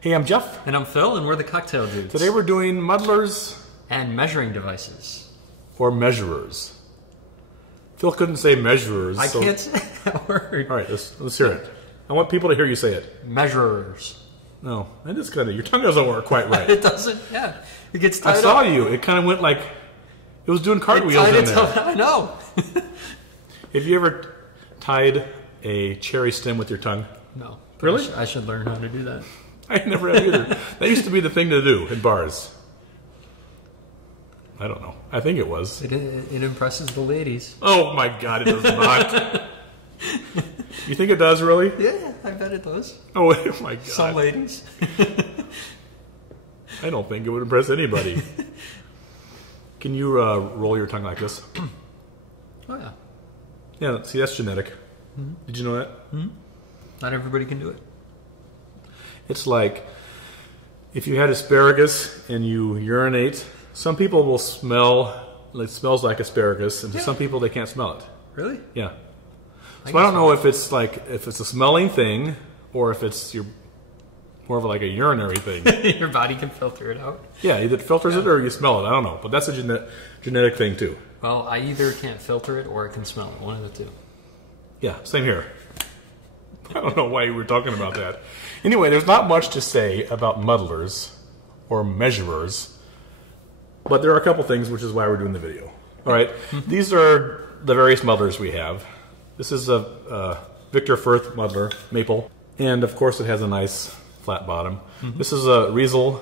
Hey, I'm Jeff. And I'm Phil, and we're the Cocktail Dudes. Today we're doing muddlers and measuring devices. Or measurers. Phil couldn't say measurers. I can't say that word. All right, let's hear it. I want people to hear you say it. Measurers. No, that is kind of, your tongue doesn't work quite right. It doesn't, yeah. It gets tied I saw up. you. It kind of went like, it was doing cartwheels in there. I know. Have you ever tied a cherry stem with your tongue? No. Really? I should learn how to do that. I never have either. That used to be the thing to do in bars. I don't know. I think it was. It impresses the ladies. Oh my God, it does not. You think it does, really? Yeah, I bet it does. Oh my God. Some ladies. I don't think it would impress anybody. Can you roll your tongue like this? Oh, yeah. Yeah, see, that's genetic. Mm-hmm. Did you know that? Mm-hmm. Not everybody can do it. It's like if you had asparagus and you urinate, some people will smell, it smells like asparagus, and to some people they can't smell it. Really? Yeah. So I don't know if it's like, if it's a smelling thing or if it's more of like a urinary thing. Your body can filter it out. Yeah, either it filters it or you smell it. I don't know, but that's a genetic thing too. Well, I either can't filter it or I can smell it. One of the two. Yeah, same here. I don't know why you were talking about that. Anyway, there's not much to say about muddlers or measurers, but there are a couple things, which is why we're doing the video. All right, these are the various muddlers we have. This is a Victor Firth muddler, maple, and of course it has a nice flat bottom. This is a Rösle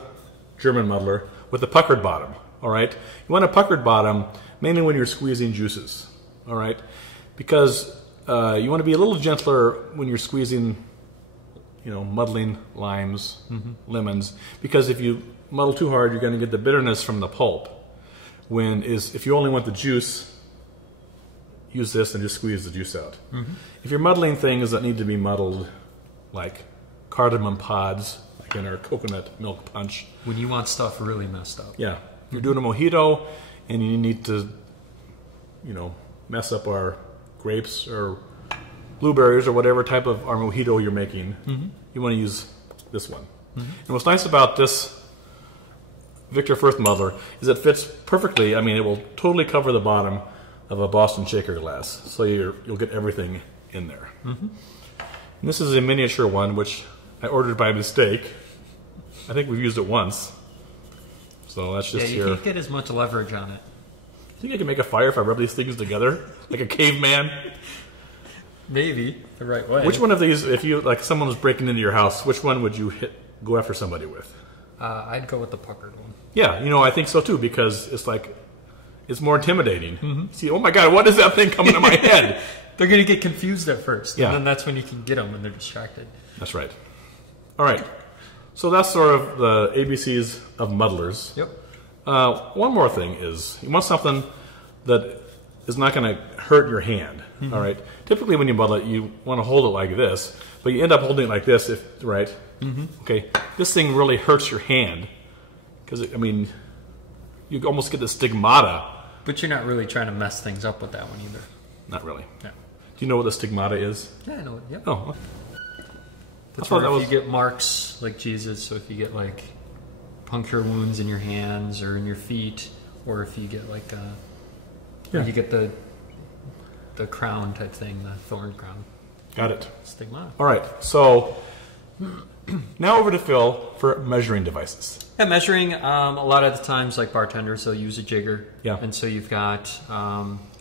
German muddler with a puckered bottom. All right, you want a puckered bottom mainly when you're squeezing juices. All right, because you want to be a little gentler when you're squeezing, muddling limes, lemons, because if you muddle too hard, you're going to get the bitterness from the pulp. If you only want the juice, use this and just squeeze the juice out. If you're muddling things that need to be muddled, like cardamom pods, like in our coconut milk punch. When you want stuff really messed up. Yeah. If you're doing a mojito and you need to, mess up our grapes or blueberries or whatever type of our mojito you're making, you want to use this one. And what's nice about this Victor Firth muddler is it fits perfectly. I mean, it will totally cover the bottom of a Boston shaker glass, so you'll get everything in there. And this is a miniature one, which I ordered by mistake. I think we've used it once, so that's just here. You can't get as much leverage on it. Think I can make a fire if I rub these things together like a caveman? Maybe the right way. Which one of these, if you someone was breaking into your house, which one would you go after somebody with? I'd go with the puckered one. Yeah, I think so too, because it's more intimidating. See, oh my God, what is that thing coming to my head? They're going to get confused at first, yeah. And then that's when you can get them when they're distracted. That's right. All right, so that's sort of the ABCs of muddlers. Yep. One more thing is, you want something that is not going to hurt your hand. All right. Typically, when you muddle it, you want to hold it like this, but you end up holding it like this. Right. Okay. This thing really hurts your hand because you almost get the stigmata. But you're not really trying to mess things up with that one either. Not really. Yeah. Do you know what the stigmata is? Yeah, I know it. Yep. Oh. That's where if you get marks like Jesus, so if you get puncture wounds in your hands or in your feet, or if you get you get the crown type thing, the thorn crown. Got it. Stigmata. All right. So now over to Phil for measuring devices. Yeah, measuring. A lot of the times, like bartenders, they'll use a jigger. Yeah. And so you've got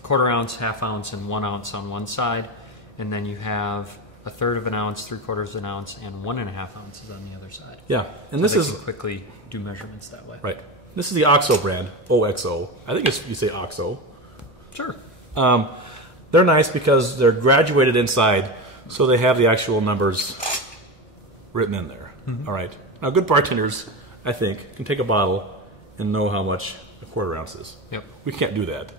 quarter ounce, half ounce, and 1 ounce on one side, and then you have a third of an ounce, 3/4 of an ounce, and 1.5 ounces on the other side. Yeah, and so this is quickly do measurements that way. Right. This is the OXO brand, OXO. I think you say OXO. Sure. They're nice because they're graduated inside, so they have the actual numbers written in there. All right. Now, good bartenders, I think, can take a bottle and know how much a quarter ounce is. Yep. We can't do that.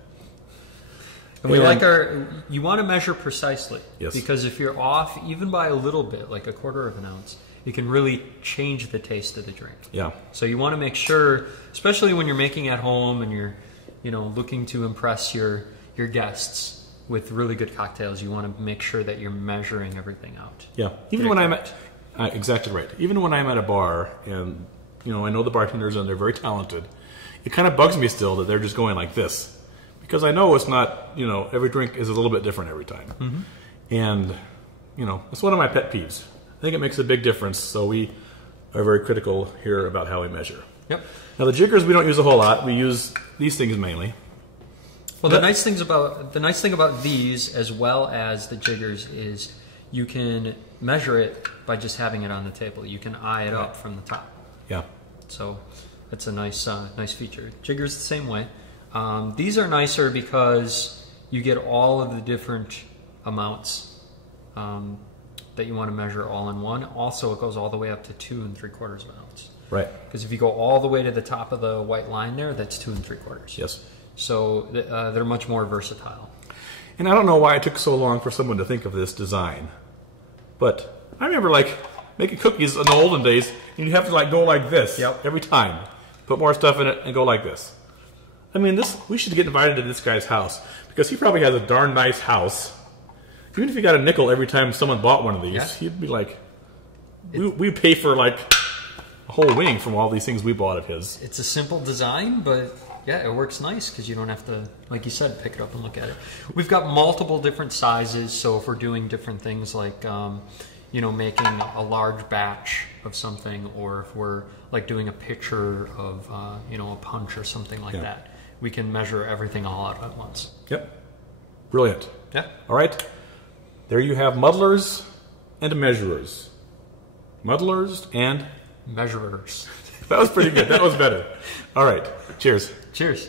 And you want to measure precisely. Yes. Because if you're off even by a little bit, like 1/4 of an ounce, it can really change the taste of the drink. Yeah. So you want to make sure, especially when you're making at home and you're, looking to impress your guests with really good cocktails, you want to make sure that you're measuring everything out. Yeah. Even when Exactly right. Even when I'm at a bar and, you know, I know the bartenders and they're very talented, it kind of bugs me still that they're just going like this. Because I know it's not, you know, every drink is a little bit different every time. Mm-hmm. And, you know, it's one of my pet peeves. I think it makes a big difference, so we are very critical here about how we measure. Yep. Now the jiggers we don't use a whole lot. We use these things mainly. Well, the nice thing about these, as well as the jiggers, is you can measure it by just having it on the table. You can eye it up from the top. Yeah. So that's a nice feature. Jiggers the same way. These are nicer because you get all of the different amounts that you want to measure all in one. Also, it goes all the way up to 2 3/4 of an ounce. Right. Because if you go all the way to the top of the white line there, that's 2 3/4. Yes. So they're much more versatile. And I don't know why it took so long for someone to think of this design, but I remember like making cookies in the olden days, and you'd have to like go like this every time, put more stuff in it, and go like this. I mean, we should get invited to this guy's house because he probably has a darn nice house. Even if he got a nickel every time someone bought one of these, he'd be like, we pay for like a whole wing from all these things we bought of his. It's a simple design, but yeah, it works nice because you don't have to, like you said, pick it up and look at it. We've got multiple different sizes, so if we're doing different things like, you know, making a large batch of something, or if we're like doing a picture of, you know, a punch or something like that, we can measure everything all out at once. Yep. Brilliant. Yeah. All right. There you have muddlers and measurers. Muddlers and measurers. That was pretty good. That was better. All right. Cheers. Cheers.